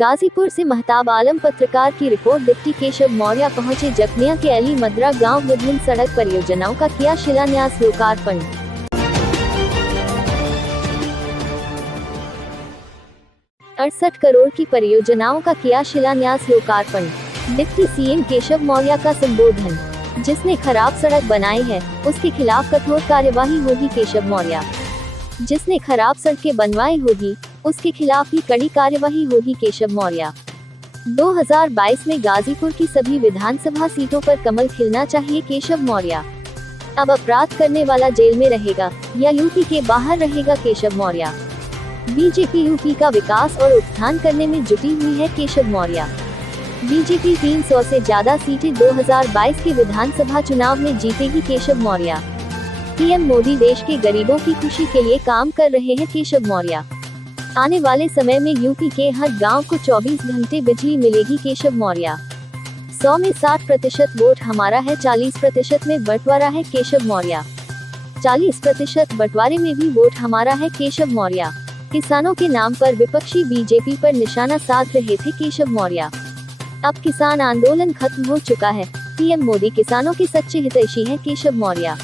गाजीपुर से महताब आलम पत्रकार की रिपोर्ट। डिप्टी केशव मौर्य पहुंचे जखनिया के अली मद्रा गांव। विभिन्न सड़क परियोजनाओं का किया शिलान्यास लोकार्पण। 68 करोड़ की परियोजनाओं का किया शिलान्यास लोकार्पण। डिप्टी सीएम केशव मौर्य का संबोधन। जिसने खराब सड़क बनाई है उसके खिलाफ कठोर कार्यवाही होगी। केशव मौर्य। जिसने खराब सड़कें बनवाई होगी उसके खिलाफ भी कड़ी कार्यवाही होगी। केशव मौर्य। 2022 में गाजीपुर की सभी विधानसभा सीटों पर कमल खिलना चाहिए। केशव मौर्य। अब अपराध करने वाला जेल में रहेगा या यूपी के बाहर रहेगा। केशव मौर्य। बीजेपी यूपी का विकास और उत्थान करने में जुटी हुई है। केशव मौर्य। बीजेपी 300 से ज्यादा सीटें 2022 के विधानसभा चुनाव में जीतेगी। केशव मौर्य। पीएम मोदी देश के गरीबों की खुशी के लिए काम कर रहे हैं। केशव मौर्य। आने वाले समय में यूपी के हर गांव को 24 घंटे बिजली मिलेगी। केशव मौर्य। 100 में 60% वोट हमारा है, 40% में बंटवारा है। केशव मौर्य। 40% बंटवारे में भी वोट हमारा है। केशव मौर्य। किसानों के नाम पर विपक्षी बीजेपी पर निशाना साध रहे थे। केशव मौर्य। अब किसान आंदोलन खत्म हो चुका है। पीएम मोदी किसानों के सच्चे हितैषी हैं। केशव मौर्य।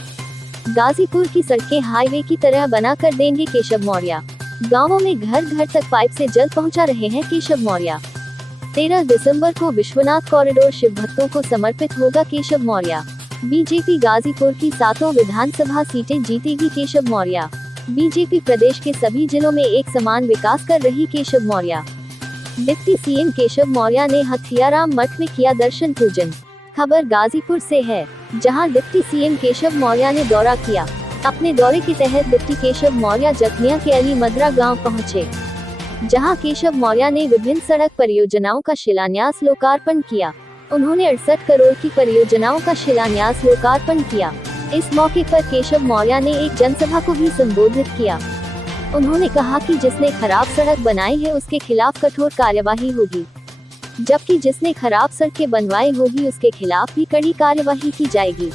गाजीपुर की सड़कें हाईवे की तरह बना कर देंगे। केशव मौर्य। गांवों में घर घर तक पाइप से जल पहुंचा रहे हैं। केशव मौर्य। 13 दिसंबर को विश्वनाथ कॉरिडोर शिव भक्तों को समर्पित होगा। केशव मौर्य। बीजेपी गाजीपुर की 7 विधानसभा सीटें जीतेगी। केशव मौर्य। बीजेपी प्रदेश के सभी जिलों में एक समान विकास कर रही। केशव मौर्य। डिप्टी सीएम केशव मौर्य ने हथियाराम मठ में किया दर्शन पूजन। खबर गाजीपुर से है, जहां डिप्टी सीएम केशव मौर्य ने दौरा किया। अपने दौरे के तहत डिप्टी केशव मौर्य जखनिया के अली मद्रा गांव पहुंचे, जहां केशव मौर्य ने विभिन्न सड़क परियोजनाओं का शिलान्यास लोकार्पण किया। उन्होंने 68 करोड़ की परियोजनाओं का शिलान्यास लोकार्पण किया। इस मौके पर केशव मौर्य ने एक जनसभा को भी संबोधित किया। उन्होंने कहा कि जिसने खराब सड़क बनाई है उसके खिलाफ कठोर कार्यवाही होगी, जबकि जिसने खराब सड़कें बनवाई होगी उसके खिलाफ भी कड़ी कार्यवाही की जाएगी।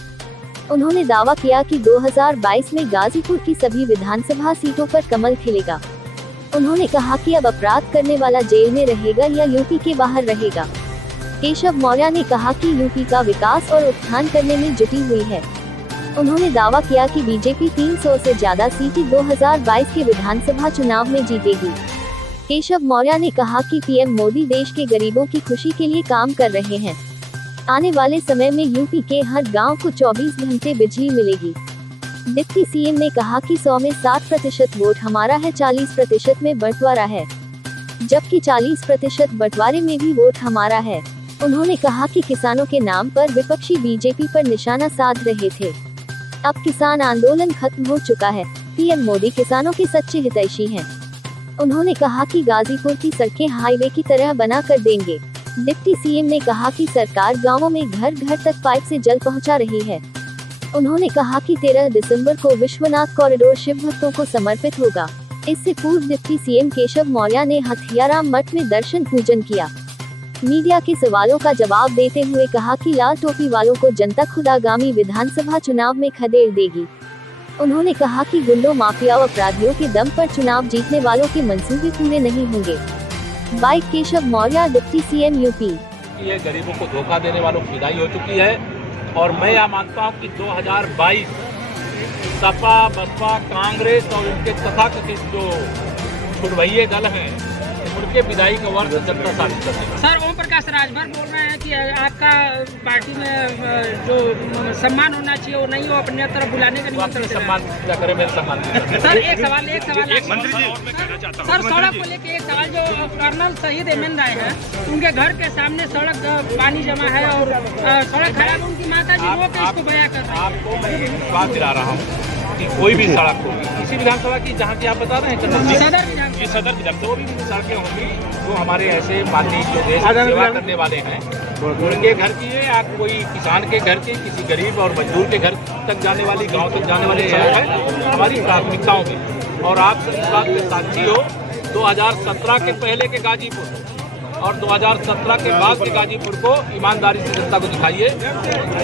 उन्होंने दावा किया कि 2022 में गाजीपुर की सभी विधानसभा सीटों पर कमल खिलेगा। उन्होंने कहा कि अब अपराध करने वाला जेल में रहेगा या यूपी के बाहर रहेगा। केशव मौर्य ने कहा कि यूपी का विकास और उत्थान करने में जुटी हुई है। उन्होंने दावा किया कि बीजेपी 300 से ज्यादा सीटें 2022 के विधानसभा चुनाव में जीतेगी। केशव मौर्य ने कहा कि पीएम मोदी देश के गरीबों की खुशी के लिए काम कर रहे हैं। आने वाले समय में यूपी के हर गांव को 24 घंटे बिजली मिलेगी। डिप्टी सीएम ने कहा कि 100 में 60% वोट हमारा है, 40% में बंटवारा है, जबकि 40% बंटवारे में भी वोट हमारा है। उन्होंने कहा कि किसानों के नाम पर विपक्षी बीजेपी पर निशाना साध रहे थे। अब किसान आंदोलन खत्म हो चुका है। पीएम मोदी किसानों के सच्चे हितैषी हैं। उन्होंने कहा कि गाजीपुर की सड़कें हाईवे की तरह बना कर देंगे। डिप्टी सीएम ने कहा कि सरकार गांवों में घर घर तक पाइप से जल पहुंचा रही है। उन्होंने कहा कि 13 दिसंबर को विश्वनाथ कॉरिडोर शिव भक्तों को समर्पित होगा। इससे पूर्व डिप्टी सीएम केशव मौर्य ने हथियाराम मठ में दर्शन पूजन किया। मीडिया के सवालों का जवाब देते हुए कहा कि लाल टोपी वालों को जनता खुद आगामी विधानसभा चुनाव में खदेड़ देगी। उन्होंने कहा कि गुंडों, माफिया और अपराधियों के दम पर चुनाव जीतने वालों के मंसूबे पूरे नहीं होंगे। Bite Keshav Maurya, deputy CM UP. ये गरीबों को धोखा देने वालों की विदाई हो चुकी है और मैं यह मानता हूँ कि 2022 सपा, बसपा, कांग्रेस और उनके तथाकथित जो छुड़वैये दल हैं उनके विदाई का वर्ष जनता साबित कर देगा। सर, ओम प्रकाश राजभर बोल रहे हैं कि आपका पार्टी में जो सम्मान होना चाहिए वो नहीं हो, अपने तरफ बुलाने का निमंत्रण। सम्मान क्या करे, मेरे सम्मान। सर एक सवाल मंत्री जी, सर सड़क को लेके एक सवाल, जो कर्नल शहीद एमएन राय है उनके घर के सामने सड़क पानी जमा है और सड़क खराब, उनकी माता जी रो के इसको बयां कर रहे हैं। आपको मैं विश्वास दिला रहा हूँ कि कोई भी सड़क होगी किसी विधानसभा की, जहाँ की आप बता रहे हैं सदर विधानसभा, वो भी सड़कें होंगी जो हमारे ऐसे माननीय जो देश की सेवा करने वाले हैं उनके घर की है, या कोई किसान के घर की, किसी गरीब और मजदूर के घर तक जाने वाली, गांव तक जाने वाली सड़क है हमारी प्राथमिकताओं में। और आप इस बात के साक्षी हो, 2017 के पहले के गाजीपुर और 2017 के बाद के गाजीपुर को ईमानदारी से जनता को दिखाइए।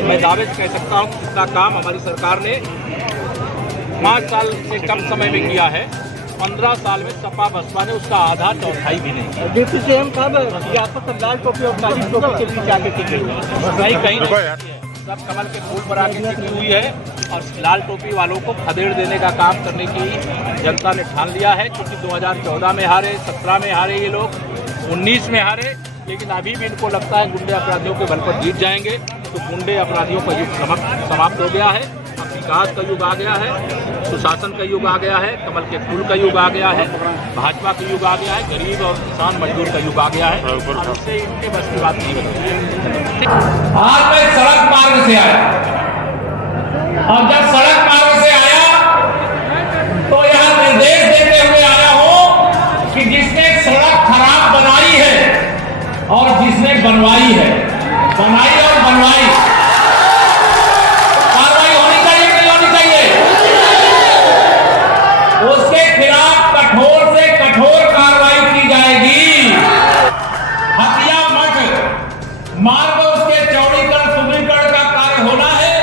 मैं दावे से कह सकता हूँ इसका काम हमारी सरकार ने 5 साल से कम समय में किया है 15 साल में सपा बसपा ने उसका आधा चौथाई भी नहीं किया। डिप्टी सीएम साहब ज्यादातर लाल टोपी और काली टोपी के पीछे आके टिके नहीं कहीं सब कमल के फूल पर आके टिकी हुई है और लाल टोपी वालों को खदेड़ देने का काम करने की जनता ने ठान लिया है। क्योंकि 2014 में हारे, 17 में हारे ये लोग, 19 में हारे, लेकिन अभी भी इनको लगता है गुंडे अपराधियों के बल पर जीत जाएंगे। तो गुंडे अपराधियों का युग समाप्त हो गया है। अब विकास का युग आ गया है, सुशासन का युग आ गया है, कमल के फूल का युग आ गया है, भाजपा का युग आ गया है, गरीब और किसान मजदूर का युग आ गया है। और इससे इनके बस की बात नहीं बनती। आज मैं सड़क मार्ग से आया और जब सड़क मार्ग से आया तो यह निर्देश देते हुए आया हूं कि जिसने सड़क खराब बनाई है और जिसने बनवाई है, बनाई और बनवाई, कार्रवाई होनी चाहिए कि नहीं होनी चाहिए? उसके खिलाफ कठोर से कठोर कार्रवाई की जाएगी। हत्या मठ मार्ग उसके चौड़ीकरण सुदृढ़ीकरण का कार्य होना है।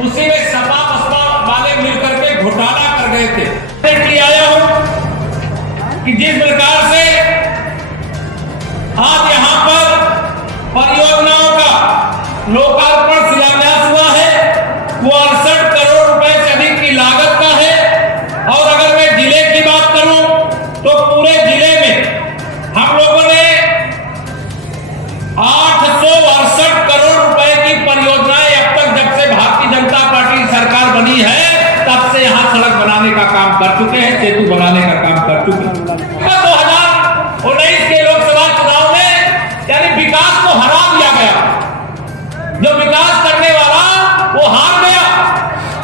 उसी में सपा बसपा वाले मिलकर के घोटाला कर गए थे। आया हूं कि जिस प्रकार से आज यहां पर परियोजनाओं का लोकार्पण शिलान्यास हुआ है, वो 68 करोड़ रुपए से अधिक की लागत का है। और अगर मैं जिले की बात करूं तो पूरे जिले में हम लोगों ने 868 करोड़ रुपए की परियोजनाएं अब तक, जब से भारतीय जनता पार्टी सरकार बनी है तब से यहां सड़क बनाने का काम कर चुके हैं, सेतु बनाने का काम कर चुके हैं। 2019 के लोकसभा चुनाव में यानी विकास को हरा दिया गया। जो विकास करने वाला वो हार गया,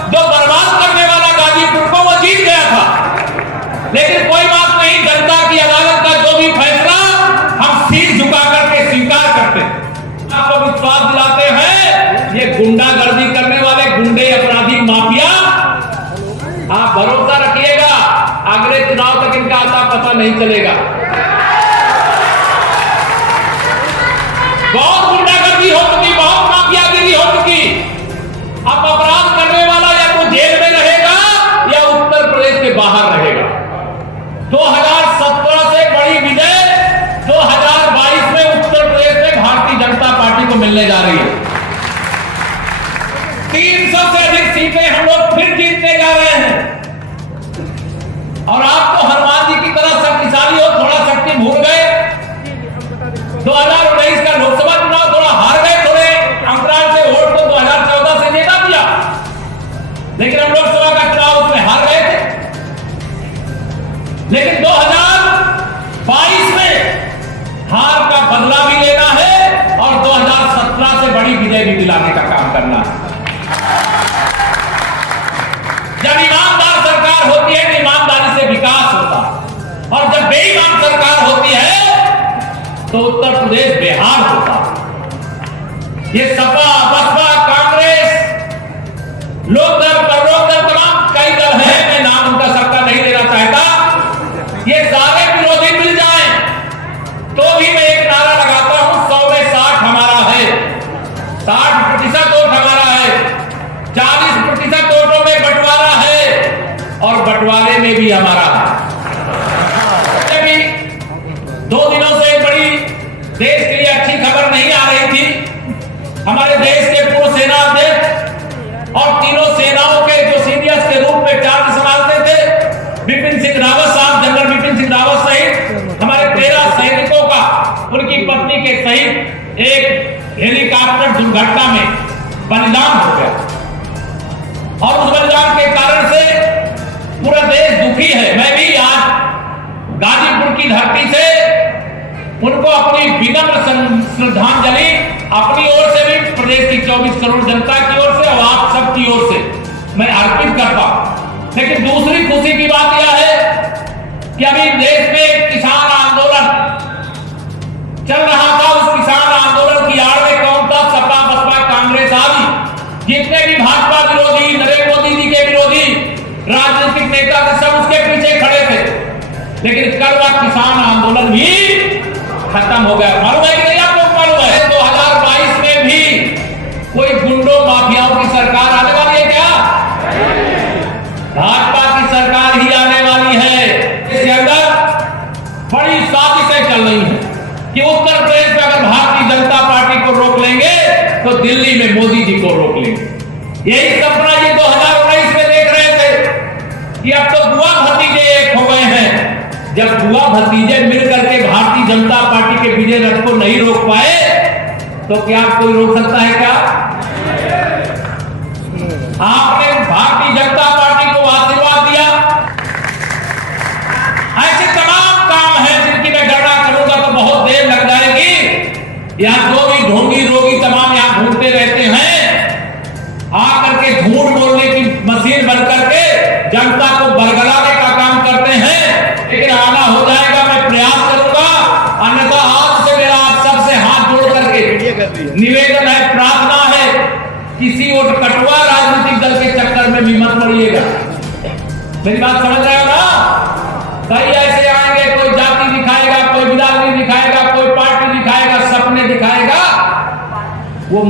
जो बर्बाद करने वाला गाजीपुर को वो जीत गया था। लेकिन कोई बात नहीं, जनता की अदालत का जो भी फैसला हम सिर झुका करके स्वीकार करते हैं। आपको विश्वास दिलाते हैं ये गुंडागर्दी करने वाले गुंडे अपराधी माफिया, आप भरोसा रखिएगा अगले चुनाव तक इनका आता पता नहीं चलेगा। बहुत गुंडागर्दी हो चुकी, बहुत माफियागिरी हो चुकी। अब अपराध करने वाला या तो जेल में रहेगा या उत्तर प्रदेश के बाहर रहेगा। 2017 से बड़ी विजय 2022 में उत्तर प्रदेश में भारतीय जनता पार्टी को मिलने जा रही है। 300 से अधिक सीटें हम लोग फिर जीतने जा रहे हैं। और आप तो हनुमान जी की तरह शक्तिशाली हो, थोड़ा शक्ति भूल गए। 2019 का लोकसभा चुनाव थोड़ा हार गए, थोड़े अंतराल से वोट को 2014 से जीता दिया, लेकिन हम लोकसभा का चुनाव उसमें हार गए थे। लेकिन 2022 में हार का बदला भी लेना है और 2017 से बड़ी विजय भी दिलाने का काम करना है। जब ईमानदार सरकार होती है तो ईमानदारी से विकास होता है, और जब बेईमान सरकार होती है तो उत्तर प्रदेश बिहार होता है। ये सपा बसपा कांग्रेस लोकदल परलोकदल तमाम कई दल हैं, मैं नाम उनका सबका नहीं लेना चाहता। ये सारे विरोधी मिल जाएं तो भी मैं एक नारा लगाता हूं, 100 में 60 हमारा है, 60% वोट हमारा है, 40% वोटों में बंटवारा है और बंटवारे में भी हमारा है। 2 दिनों से एक बड़ी देश के लिए अच्छी खबर नहीं आ रही थी। हमारे देश के पूर्व सेना अध्यक्ष और तीनों सेनाओं के जो सीनियर्स के रूप में चार्ज संभालते थे, बिपिन सिंह रावत साहब, जनरल बिपिन सिंह रावत सहित हमारे 13 सैनिकों का उनकी पत्नी के सहित एक हेलीकॉप्टर दुर्घटना में बलिदान हो गया। और उस बलिदान के कारण से पूरा देश दुखी है। मैं भी आज गाजीपुर की धरती से उनको अपनी विनम्र श्रद्धांजलि अपनी ओर से भी, प्रदेश की 24 करोड़ जनता की ओर से और आप सबकी ओर से मैं अर्पित करता हूं। लेकिन दूसरी खुशी की बात यह है कि अभी देश में एक किसान आंदोलन चल रहा था। उस किसान आंदोलन की आड़ में कौन था? सपा बसपा कांग्रेस आदि जितने भी भाजपा विरोधी, नरेंद्र मोदी जी के विरोधी राजनीतिक नेता थे, सब उसके पीछे खड़े थे। लेकिन कल वह किसान आंदोलन भी खत्म हो गया। मालूम है कि नहीं आपको? मालूम है 2022 में भी कोई गुंडों माफियाओं की सरकार आने वाली है क्या? भाजपा की सरकार ही आने वाली है। तो दिल्ली में मोदी जी को रोक लेंगे। यही सपना ये 2019 में देख रहे थे कि अब तो बुआ भतीजे एक हो गए हैं। जब बुआ भतीजे मिलकर के भारतीय जनता पार्टी के विजय रथ को नहीं रोक पाए तो क्या कोई रोक सकता है क्या? आपने भारतीय जनता पार्टी को आशीर्वाद दिया। ऐसे तमाम काम हैं जिनकी मैं गणना करूंगा तो बहुत देर लग जाएगी। यहाँ जो भी ढोंगी रोगी तमाम यहाँ घूमते रहते हैं, आकर के झूठ बोलने की मशीन बन करके जनता को बरगलाने का काम करते हैं। लेकिन आना हो जाएगा, मैं प्रयास करूंगा। अन्यथा आज से मेरा आप सबसे हाथ जोड़ करके निवेदन है, प्रार्थना है, किसी और कटुआ राजनीतिक दल के चक्कर में भी मत पड़िएगा। मेरी बात समझ रहे हो ना? कई ऐसे आएंगे, कोई जाति दिखाएगा, कोई बिरादरी दिखाएगा, कोई पार्टी दिखाएगा, सपने दिखाएगा, वो